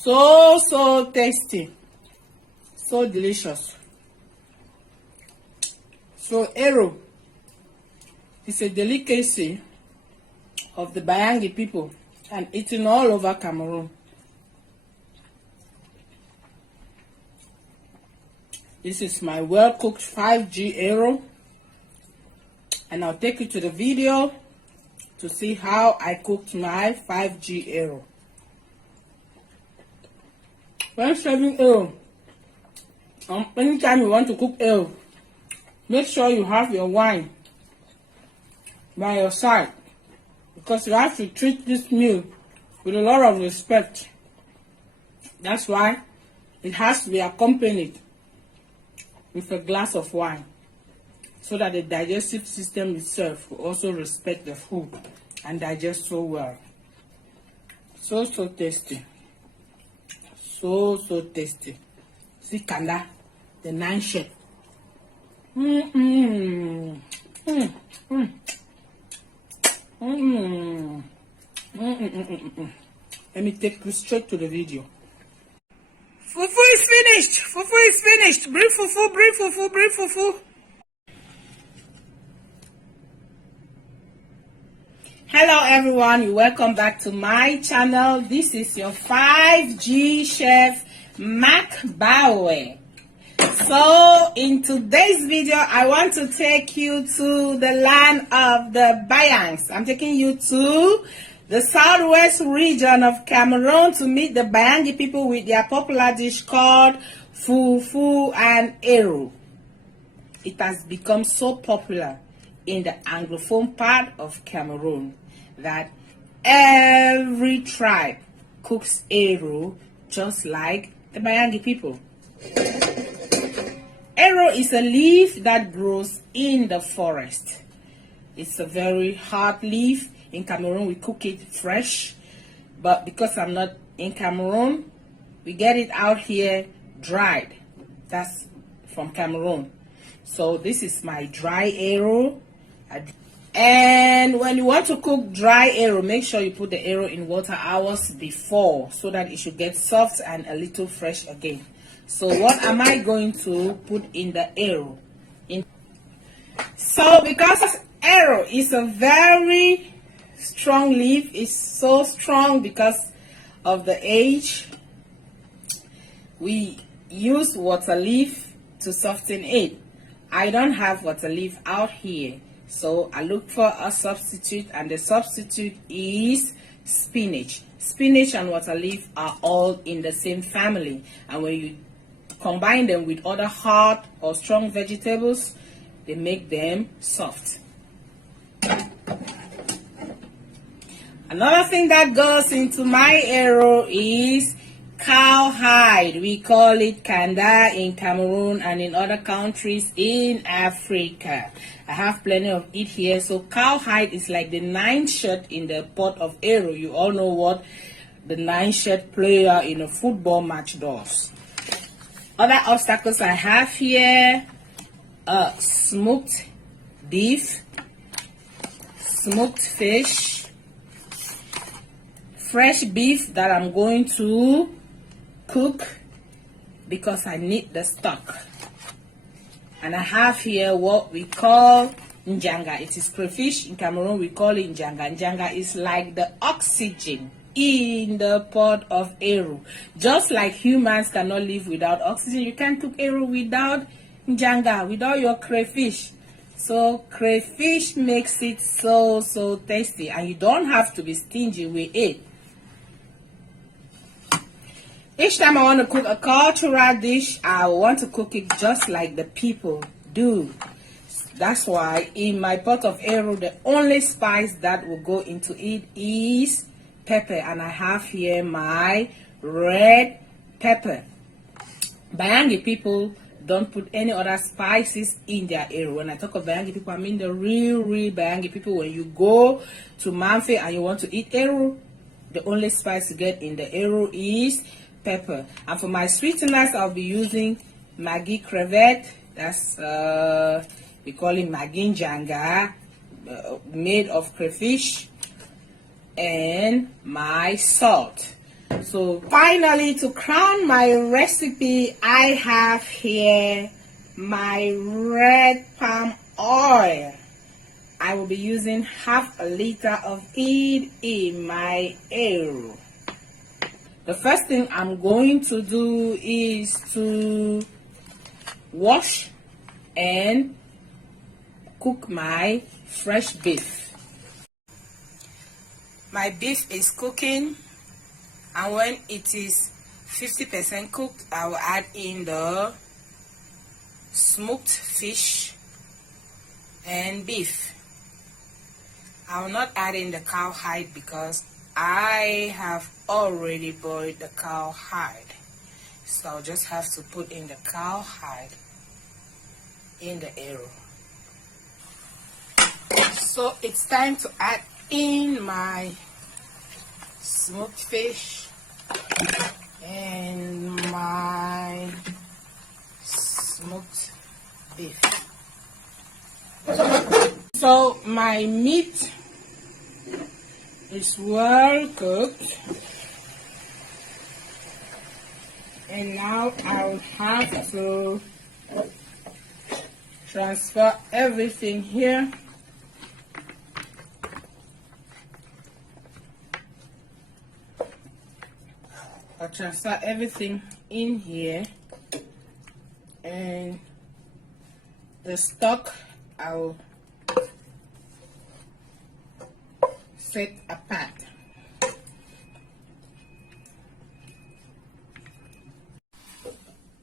So tasty, so delicious. So Eru is a delicacy of the Bayangi people and eaten all over Cameroon. This is my well-cooked 5G Eru, and I'll take you to the video to see how I cooked my 5G Eru. When serving Eru, anytime you want to cook Eru, make sure you have your wine by your side, because you have to treat this meal with a lot of respect. That's why it has to be accompanied with a glass of wine, so that the digestive system itself will also respect the food and digest so well. So tasty. So tasty. See kanda, the 9 shape. Let me take you straight to the video. Fufu is finished. Fufu is finished. Bring fufu, bring fufu, bring fufu. Hello everyone, you welcome back to my channel. This is your 5G chef Mac Bawe. So in today's video, I want to take you to the land of the Bayangs. I'm taking you to the southwest region of Cameroon to meet the Bayangi people with their popular dish called Fufu and Eru. It has become so popular in the Anglophone part of Cameroon that every tribe cooks Eru just like the Bayangi people. Eru is a leaf that grows in the forest. It's a very hard leaf. In Cameroon, we cook it fresh, but because I'm not in Cameroon, we get it out here dried. That's from Cameroon. So this is my dry Eru. And when you want to cook dry Eru, make sure you put the Eru in water hours before, so that it should get soft and a little fresh again. So what am I going to put in the Eru? So because Eru is a very strong leaf, it's so strong because of the age, we use water leaf to soften it. I don't have water leaf out here, so I look for a substitute, and the substitute is spinach. Spinach and water leaf are all in the same family, and when you combine them with other hard or strong vegetables, they make them soft. Another thing that goes into my Eru is cowhide. We call it kanda in Cameroon and in other countries in Africa. I have plenty of it here. So cowhide is like the 9th shirt in the pot of Eru. You all know what the 9th shirt player in a football match does. Other obstacles I have here are smoked beef, smoked fish, fresh beef that I'm going to cook because I need the stock. And I have here what we call njanga. It is crayfish. In Cameroon, we call it njanga. Njanga is like the oxygen in the pot of Eru. Just like humans cannot live without oxygen, you can't cook Eru without njanga, without your crayfish. So crayfish makes it so tasty, and you don't have to be stingy with it. Each time I want to cook a cultural dish, I want to cook it just like the people do. That's why in my pot of Eru, the only spice that will go into it is pepper, and I have here my red pepper. Bayangi people don't put any other spices in their Eru. When I talk of Bayangi people, I mean the real Bayangi people. When you go to Manfe and you want to eat Eru, the only spice you get in the Eru is pepper. And for my sweeteners, I'll be using Maggi crevette. That's we call it Maggi njanga, made of crayfish, and my salt. So finally, to crown my recipe, I have here my red palm oil. I will be using half a liter of it in my Eru. The first thing I'm going to do is to wash and cook my fresh beef. My beef is cooking, and when it is 50% cooked, I will add in the smoked fish and beef. I will not add in the cow hide because I have already boiled the cow hide. So I'll just have to put in the cow hide in the Eru. So it's time to add in my smoked fish and my smoked beef. So my meat is well cooked, and now I'll have to transfer everything here. I'll transfer everything in here, and the stock I'll set apart.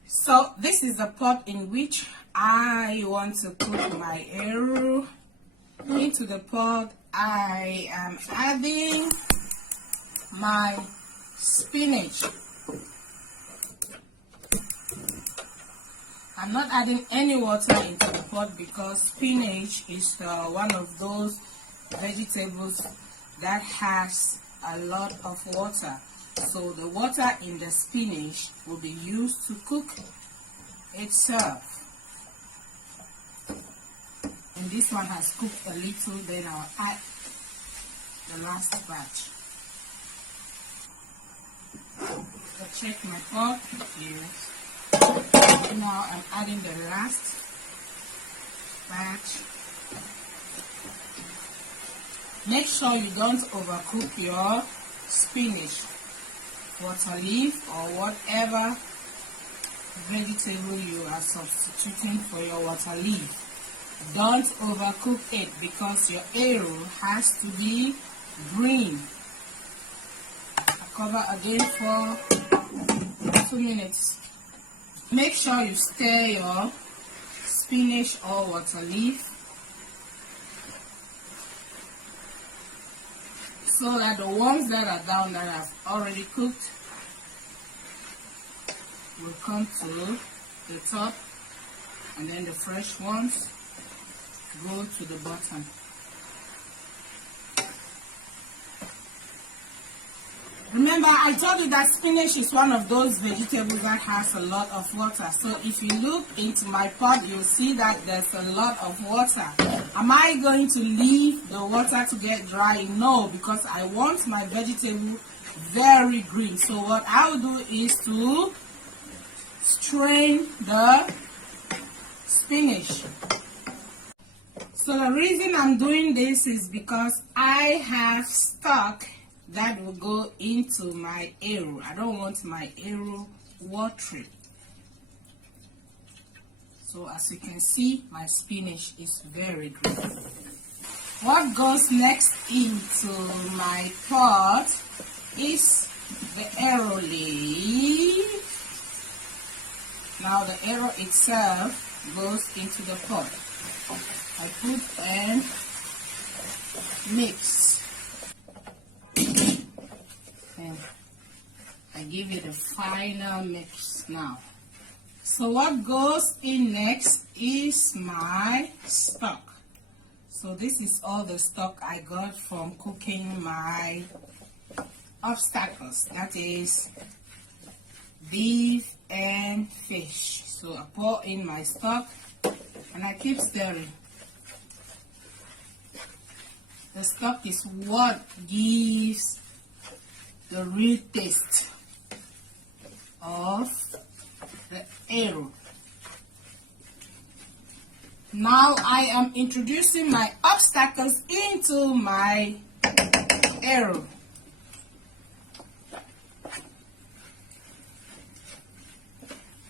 So this is the pot in which I want to cook my Eru. Into the pot I am adding my spinach. I'm not adding any water into the pot because spinach is one of those vegetables that has a lot of water. So the water in the spinach will be used to cook itself. And this one has cooked a little, then I'll add the last batch. I'll check my pot. Yes. Now I'm adding the last batch. Make sure you don't overcook your spinach, water leaf, or whatever vegetable you are substituting for your water leaf. Don't overcook it because your Eru has to be green. I'll cover again for 2 minutes. Make sure you stir your spinach or water leaf so that the ones that are down that have already cooked will come to the top, and then the fresh ones go to the bottom. Remember, I told you that spinach is one of those vegetables that has a lot of water. So if you look into my pot, you'll see that there's a lot of water. Am I going to leave the water to get dry? No, because I want my vegetable very green. So what I will do is to strain the spinach. So the reason I'm doing this is because I have stock that will go into my Eru. I don't want my Eru watery. So as you can see, my spinach is very green. What goes next into my pot is the Eru leaf. Now the Eru itself goes into the pot. I put and mix. And I give it a final mix now. So what goes in next is my stock. So this is all the stock I got from cooking my obstacles. That is beef and fish. So I pour in my stock and I keep stirring. The stock is what gives the real taste. of the Eru. Now I am introducing my obstacles into my Eru.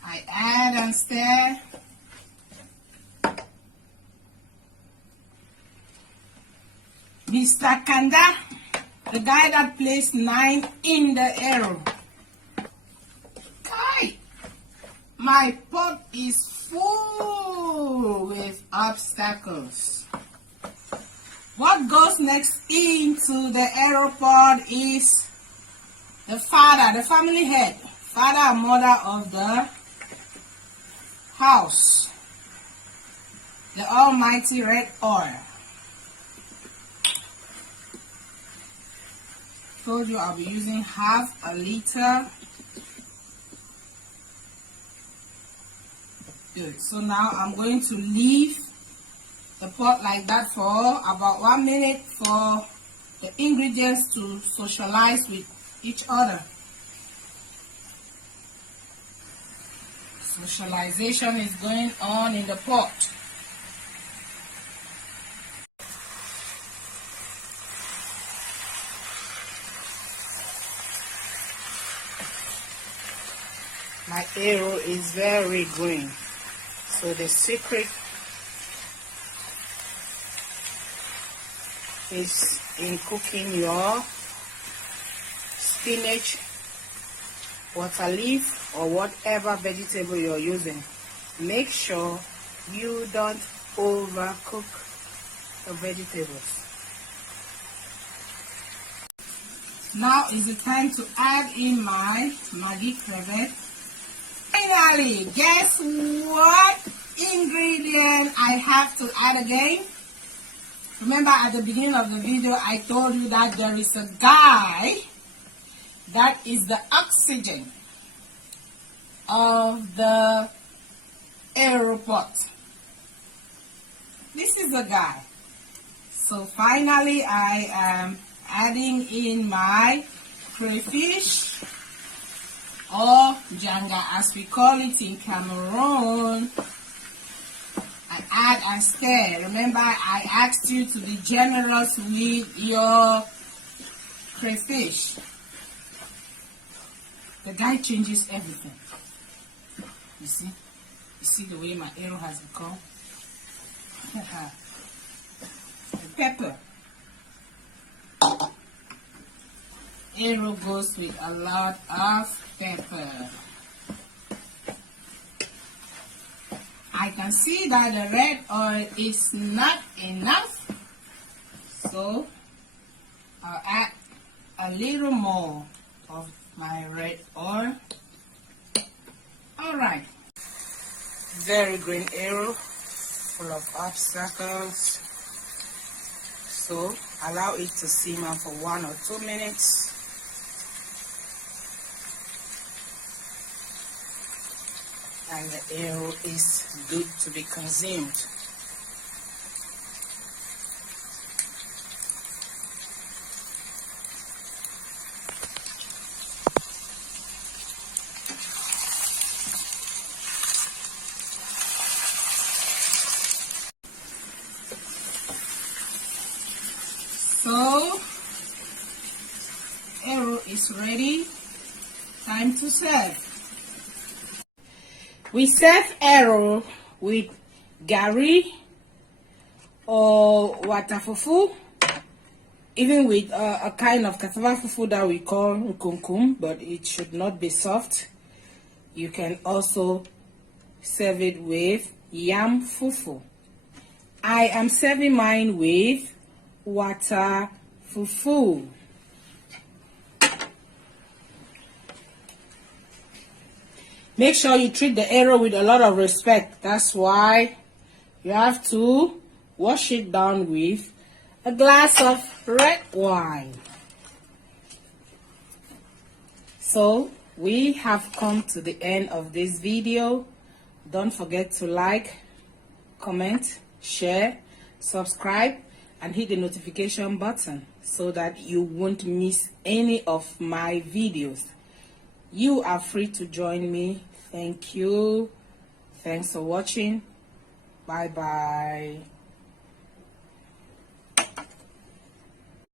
I add and stir. Mr. Kanda, the guy that placed 9 in the Eru. Kai, my pot is full with obstacles. What goes next into the Eru pot is the father, the family head, father and mother of the house, the almighty red oil. Told you I'll be using half a liter. Good. So now I'm going to leave the pot like that for about 1 minute for the ingredients to socialize with each other. Socialization is going on in the pot. My Eru is very green, so the secret is in cooking your spinach, water leaf, or whatever vegetable you're using. Make sure you don't overcook the vegetables. Now is the time to add in my Maggi crevette. Finally, guess what ingredient I have to add again? Remember at the beginning of the video I told you that there is a guy that is the oxygen of the Eru pot. This is the guy. So finally I am adding in my crayfish, or janga as we call it in Cameroon. I add and stir. Remember I asked you to be generous with your crayfish. The guy changes everything. You see the way my Eru has become. The pepper. Eru goes with a lot of pepper. I can see that the red oil is not enough, so I'll add a little more of my red oil. Alright, very green Eru, full of obstacles, so allow it to simmer for 1 or 2 minutes. And the Eru is good to be consumed. So, Eru is ready. Time to serve. We serve Eru with gari or water fufu, even with a kind of cassava fufu that we call nkunkum, but it should not be soft. You can also serve it with yam fufu. I am serving mine with water fufu. Make sure you treat the Eru with a lot of respect. That's why you have to wash it down with a glass of red wine. So we have come to the end of this video. Don't forget to like, comment, share, subscribe, and hit the notification button so that you won't miss any of my videos. you are free to join me. Thank you. Thanks for watching. Bye bye.